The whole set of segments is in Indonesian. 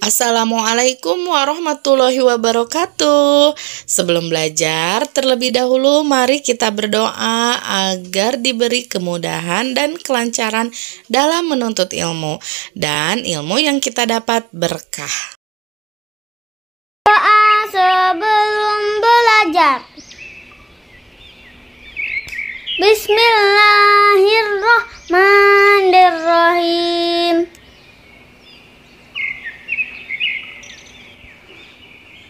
Assalamualaikum warahmatullahi wabarakatuh. Sebelum belajar, terlebih dahulu mari kita berdoa agar diberi kemudahan dan kelancaran dalam menuntut ilmu, dan ilmu yang kita dapat berkah. Doa sebelum belajar. Bismillahirrahmanirrahim.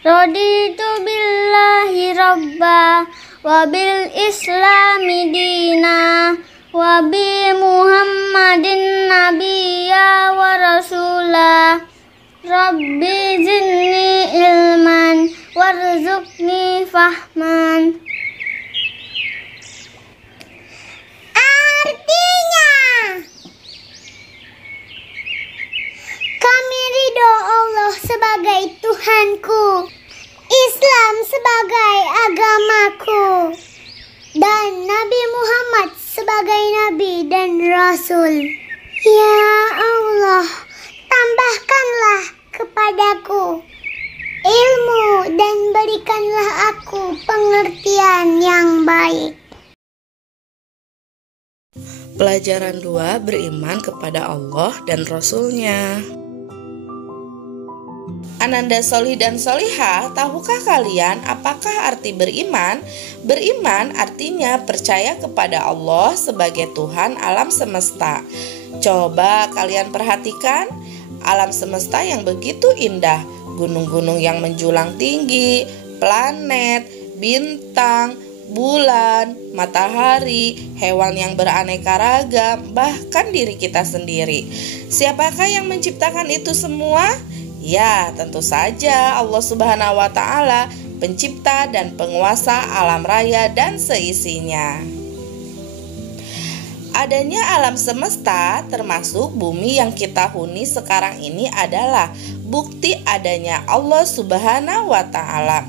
Raditu billahi rabba wa bil islami dina wa bi muhammadin nabiyya wa rasula. Rabbi zidni ilman warzuqni fahman. Artinya, kami ridho Allah sebagai Tuhanku, Islam sebagai agamaku, dan Nabi Muhammad sebagai Nabi dan Rasul. Ya Allah, tambahkanlah kepadaku ilmu dan berikanlah aku pengertian yang baik. Pelajaran 2, beriman kepada Allah dan Rasul-Nya. Ananda Solih dan Solihah, tahukah kalian apakah arti beriman? Beriman artinya percaya kepada Allah sebagai Tuhan alam semesta. Coba kalian perhatikan, alam semesta yang begitu indah, gunung-gunung yang menjulang tinggi, planet, bintang, bulan, matahari, hewan yang beraneka ragam, bahkan diri kita sendiri. Siapakah yang menciptakan itu semua? Ya, tentu saja Allah Subhanahu wa Ta'ala, pencipta dan penguasa alam raya dan seisinya. Adanya alam semesta, termasuk bumi yang kita huni sekarang ini, adalah bukti adanya Allah Subhanahu wa Ta'ala.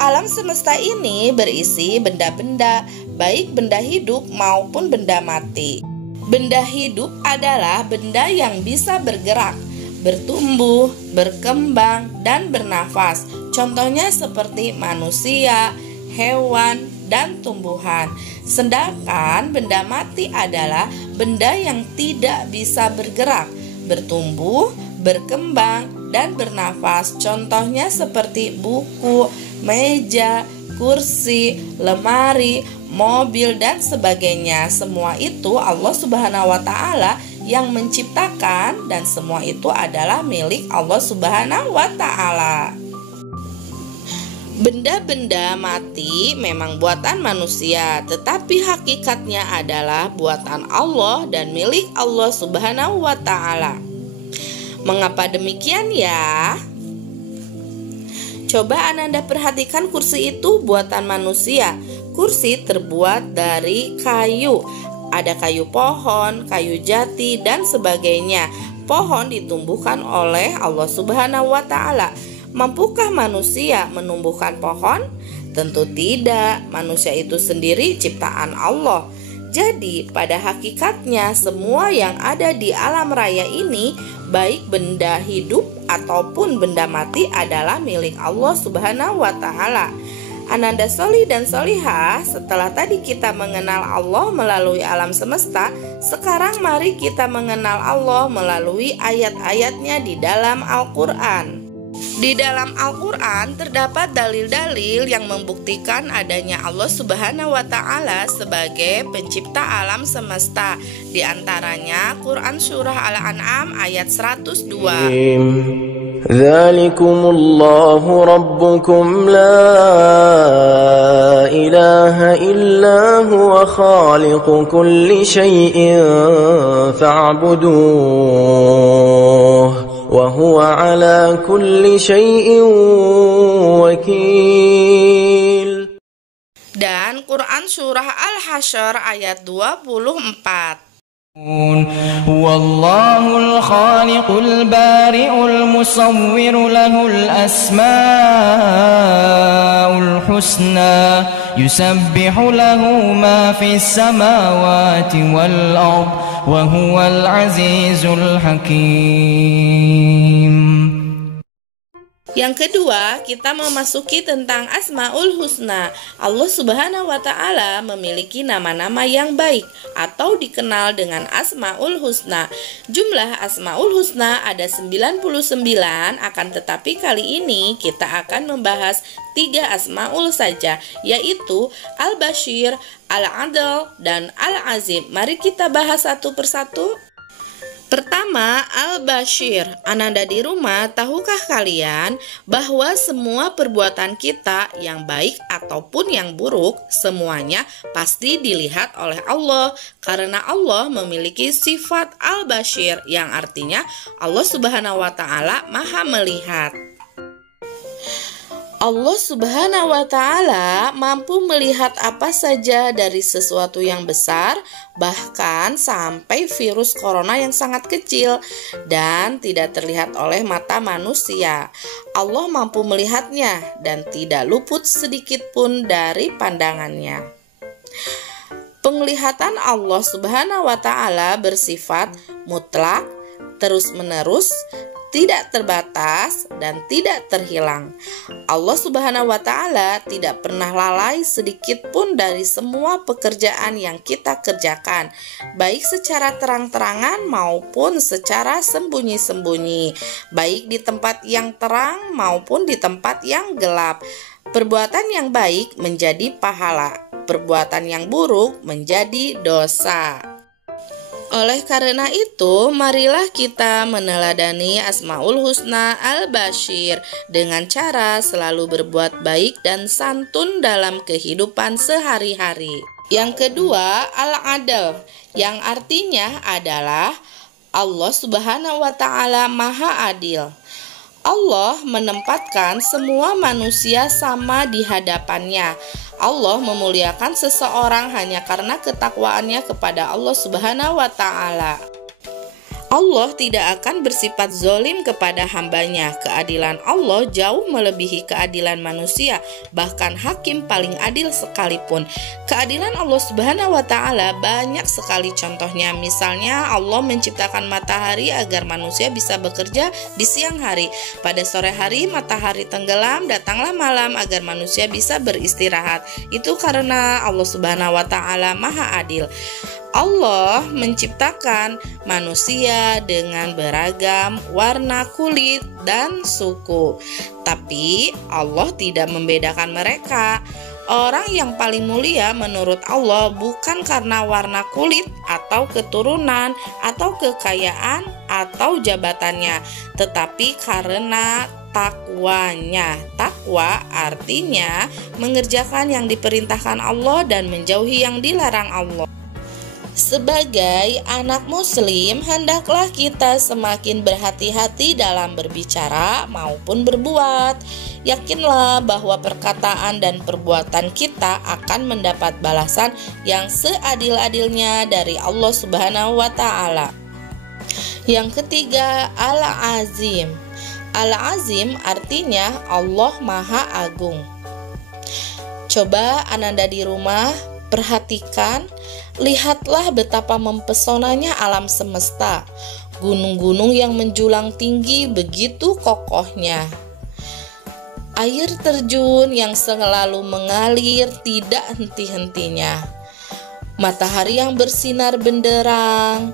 Alam semesta ini berisi benda-benda, baik benda hidup maupun benda mati. Benda hidup adalah benda yang bisa bergerak, bertumbuh, berkembang, dan bernafas. Contohnya seperti manusia, hewan, dan tumbuhan. Sedangkan benda mati adalah benda yang tidak bisa bergerak, bertumbuh, berkembang, dan bernafas. Contohnya seperti buku, meja, kursi, lemari, mobil, dan sebagainya. Semua itu Allah Subhanahu wa Ta'ala yang menciptakan, dan semua itu adalah milik Allah Subhanahu wa Ta'ala. Benda-benda mati memang buatan manusia, tetapi hakikatnya adalah buatan Allah dan milik Allah Subhanahu wa Ta'ala. Mengapa demikian ya? Coba Ananda perhatikan, kursi itu buatan manusia. Kursi terbuat dari kayu. Ada kayu pohon, kayu jati, dan sebagainya. Pohon ditumbuhkan oleh Allah Subhanahu wa Ta'ala. Mampukah manusia menumbuhkan pohon? Tentu tidak. Manusia itu sendiri ciptaan Allah. Jadi pada hakikatnya semua yang ada di alam raya ini, baik benda hidup ataupun benda mati, adalah milik Allah Subhanahu wa Ta'ala. Ananda Solih dan Solihah, setelah tadi kita mengenal Allah melalui alam semesta, sekarang mari kita mengenal Allah melalui ayat-ayatnya di dalam Al-Quran. Di dalam Al-Quran terdapat dalil-dalil yang membuktikan adanya Allah Subhanahu wa Ta'ala sebagai pencipta alam semesta. Di antaranya Quran Surah Al-An'am ayat 102. Dzalikumullahu rabbukum la ilaha illa huwa khaliqu kulli syai'in fa'buduh wa huwa ala kulli syai'in wakil. Dan Quran Surah Al-Hasyr ayat 24. Huwallahul khaliqul bari'ul musawwiru lahul asma'ul husna yusabbihu lahu ma fis samawati wal ard wa huwal azizul hakim. Yang kedua, kita memasuki tentang Asmaul Husna. Allah Subhanahu wa Ta'ala memiliki nama-nama yang baik atau dikenal dengan Asmaul Husna. Jumlah Asmaul Husna ada 99, akan tetapi kali ini kita akan membahas 3 Asmaul saja, yaitu Al-Bashir, Al-Adl, dan Al-Azim. Mari kita bahas satu persatu. Pertama, Al-Bashir. Ananda di rumah, tahukah kalian bahwa semua perbuatan kita yang baik ataupun yang buruk, semuanya pasti dilihat oleh Allah, karena Allah memiliki sifat Al-Bashir yang artinya Allah Subhanahu wa Ta'ala Maha melihat. Allah Subhanahu wa Ta'ala mampu melihat apa saja dari sesuatu yang besar, bahkan sampai virus corona yang sangat kecil dan tidak terlihat oleh mata manusia. Allah mampu melihatnya dan tidak luput sedikit pun dari pandangannya. Penglihatan Allah Subhanahu wa Ta'ala bersifat mutlak, terus-menerus, tidak terbatas, dan tidak terhilang. Allah Subhanahu wa Ta'ala tidak pernah lalai sedikit pun dari semua pekerjaan yang kita kerjakan, baik secara terang-terangan maupun secara sembunyi-sembunyi, baik di tempat yang terang maupun di tempat yang gelap. Perbuatan yang baik menjadi pahala, perbuatan yang buruk menjadi dosa. Oleh karena itu, marilah kita meneladani Asmaul Husna Al-Bashir dengan cara selalu berbuat baik dan santun dalam kehidupan sehari-hari. Yang kedua, Al-Adl, yang artinya adalah Allah Subhanahu wa Ta'ala Maha Adil. Allah menempatkan semua manusia sama di hadapannya. Allah memuliakan seseorang hanya karena ketakwaannya kepada Allah Subhanahu wa Ta'ala. Allah tidak akan bersifat zolim kepada hambanya. Keadilan Allah jauh melebihi keadilan manusia, bahkan hakim paling adil sekalipun. Keadilan Allah Subhanahu wa Ta'ala banyak sekali contohnya. Misalnya Allah menciptakan matahari agar manusia bisa bekerja di siang hari. Pada sore hari matahari tenggelam, datanglah malam agar manusia bisa beristirahat. Itu karena Allah Subhanahu wa Ta'ala Maha Adil. Allah menciptakan manusia dengan beragam warna kulit dan suku, tapi Allah tidak membedakan mereka. Orang yang paling mulia menurut Allah bukan karena warna kulit atau keturunan atau kekayaan atau jabatannya, tetapi karena takwanya. Takwa artinya mengerjakan yang diperintahkan Allah dan menjauhi yang dilarang Allah. Sebagai anak muslim, hendaklah kita semakin berhati-hati dalam berbicara maupun berbuat. Yakinlah bahwa perkataan dan perbuatan kita akan mendapat balasan yang seadil-adilnya dari Allah Subhanahu wa Ta'ala. Yang ketiga, Al-Azim. Al-Azim artinya Allah Maha Agung. Coba Ananda di rumah perhatikan, lihatlah betapa mempesonanya alam semesta. Gunung-gunung yang menjulang tinggi begitu kokohnya. Air terjun yang selalu mengalir tidak henti-hentinya. Matahari yang bersinar benderang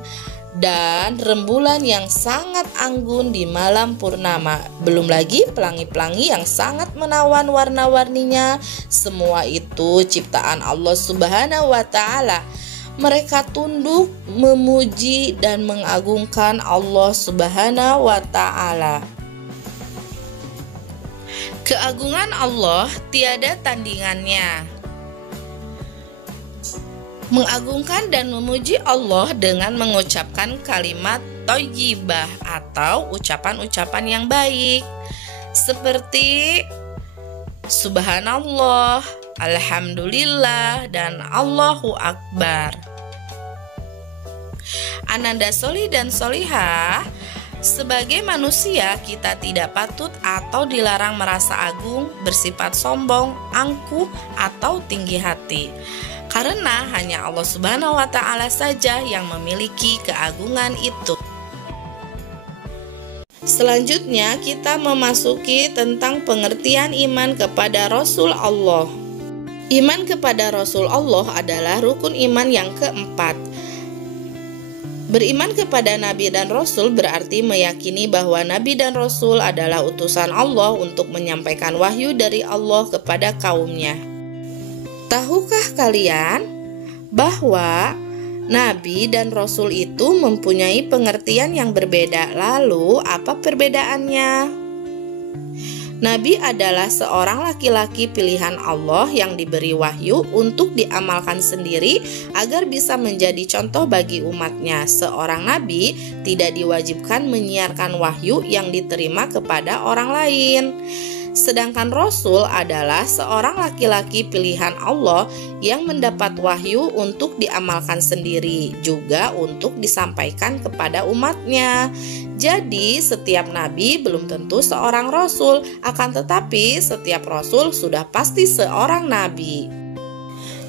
dan rembulan yang sangat anggun di malam purnama. Belum lagi pelangi-pelangi yang sangat menawan warna-warninya. Semua itu ciptaan Allah Subhanahu wa Ta'ala. Mereka tunduk, memuji dan mengagungkan Allah Subhanahu wa Ta'ala. Keagungan Allah tiada tandingannya. Mengagungkan dan memuji Allah dengan mengucapkan kalimat thayyibah atau ucapan-ucapan yang baik, seperti Subhanallah, Alhamdulillah, dan Allahu Akbar. Ananda solih dan solihah, sebagai manusia kita tidak patut atau dilarang merasa agung, bersifat sombong, angkuh, atau tinggi hati. Karena hanya Allah Subhanahu wa Ta'ala saja yang memiliki keagungan itu. Selanjutnya kita memasuki tentang pengertian iman kepada Rasul Allah. Iman kepada Rasul Allah adalah rukun iman yang keempat. Beriman kepada Nabi dan Rasul berarti meyakini bahwa Nabi dan Rasul adalah utusan Allah untuk menyampaikan wahyu dari Allah kepada kaumnya. Tahukah kalian bahwa Nabi dan Rasul itu mempunyai pengertian yang berbeda? Lalu, apa perbedaannya? Nabi adalah seorang laki-laki pilihan Allah yang diberi wahyu untuk diamalkan sendiri agar bisa menjadi contoh bagi umatnya. Seorang nabi tidak diwajibkan menyiarkan wahyu yang diterima kepada orang lain. Sedangkan Rasul adalah seorang laki-laki pilihan Allah yang mendapat wahyu untuk diamalkan sendiri, juga untuk disampaikan kepada umatnya. Jadi setiap nabi belum tentu seorang Rasul, akan tetapi setiap Rasul sudah pasti seorang nabi.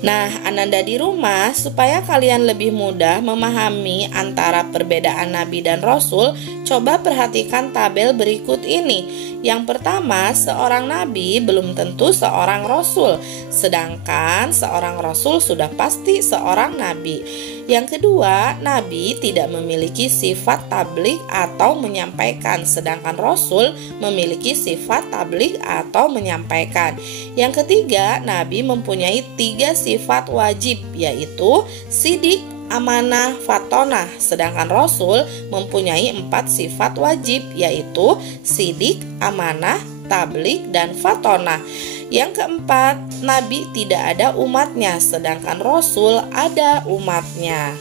Nah, Ananda di rumah, supaya kalian lebih mudah memahami antara perbedaan Nabi dan Rasul, coba perhatikan tabel berikut ini. Yang pertama, seorang Nabi belum tentu seorang Rasul, sedangkan seorang Rasul sudah pasti seorang Nabi. Yang kedua, Nabi tidak memiliki sifat tabligh atau menyampaikan, sedangkan Rasul memiliki sifat tabligh atau menyampaikan. Yang ketiga, Nabi mempunyai 3 sifat wajib, yaitu sidik, amanah, fatonah, sedangkan Rasul mempunyai 4 sifat wajib, yaitu sidik, amanah, tabligh, dan fatonah. Yang keempat, Nabi tidak ada umatnya, sedangkan Rasul ada umatnya.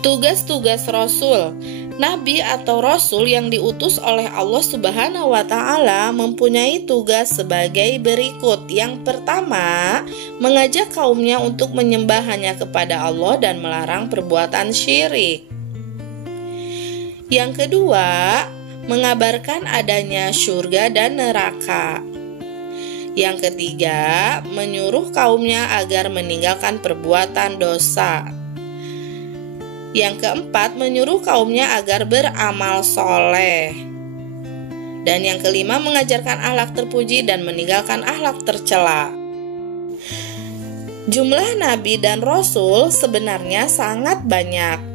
Tugas-tugas Rasul. Nabi atau Rasul yang diutus oleh Allah Subhanahu wa Ta'ala mempunyai tugas sebagai berikut. Yang pertama, mengajak kaumnya untuk menyembah hanya kepada Allah dan melarang perbuatan syirik. Yang kedua, mengabarkan adanya surga dan neraka. Yang ketiga, menyuruh kaumnya agar meninggalkan perbuatan dosa. Yang keempat, menyuruh kaumnya agar beramal soleh. Dan yang kelima, mengajarkan akhlak terpuji dan meninggalkan akhlak tercela. Jumlah nabi dan rasul sebenarnya sangat banyak.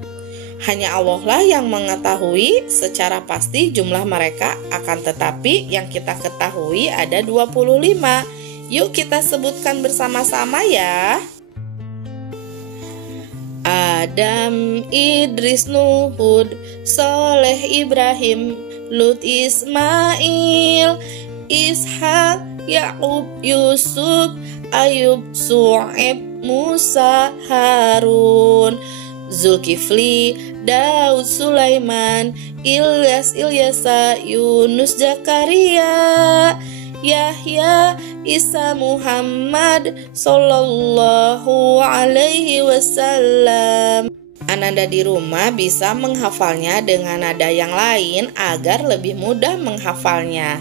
Hanya Allah lah yang mengetahui secara pasti jumlah mereka, akan tetapi yang kita ketahui ada 25. Yuk kita sebutkan bersama-sama ya. Adam, Idris, Nuh, Hud, Saleh, Ibrahim, Lut, Ismail, Ishak, Ya'qub, Yusuf, Ayub, Su'aib, Musa, Harun, Zulkifli, Daud, Sulaiman, Ilyas, Ilyasa, Yunus, Zakaria, Yahya, Isa, Muhammad Sallallahu Alaihi Wasallam. Ananda di rumah bisa menghafalnya dengan nada yang lain agar lebih mudah menghafalnya.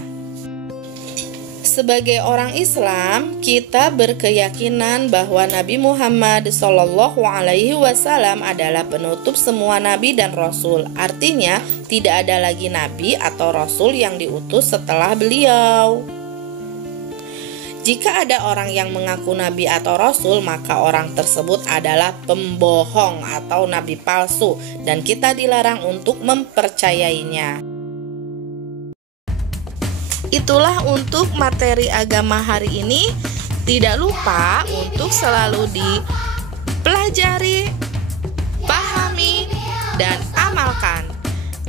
Sebagai orang Islam, kita berkeyakinan bahwa Nabi Muhammad Sallallahu Alaihi Wasallam adalah penutup semua nabi dan rasul. Artinya, tidak ada lagi nabi atau rasul yang diutus setelah beliau. Jika ada orang yang mengaku nabi atau rasul, maka orang tersebut adalah pembohong atau nabi palsu, dan kita dilarang untuk mempercayainya. Itulah untuk materi agama hari ini. Tidak lupa untuk selalu dipelajari, pahami, dan amalkan.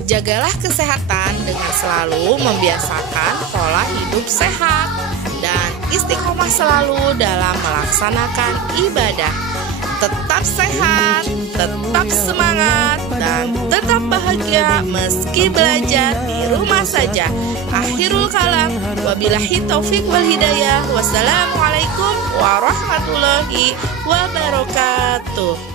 Jagalah kesehatan dengan selalu membiasakan pola hidup sehat dan istiqomah selalu dalam melaksanakan ibadah. Tetap sehat, tetap semangat, dan tetap bahagia meski belajar di rumah saja. Akhirul kalam, wabillahi taufik wal hidayah. Wassalamualaikum warahmatullahi wabarakatuh.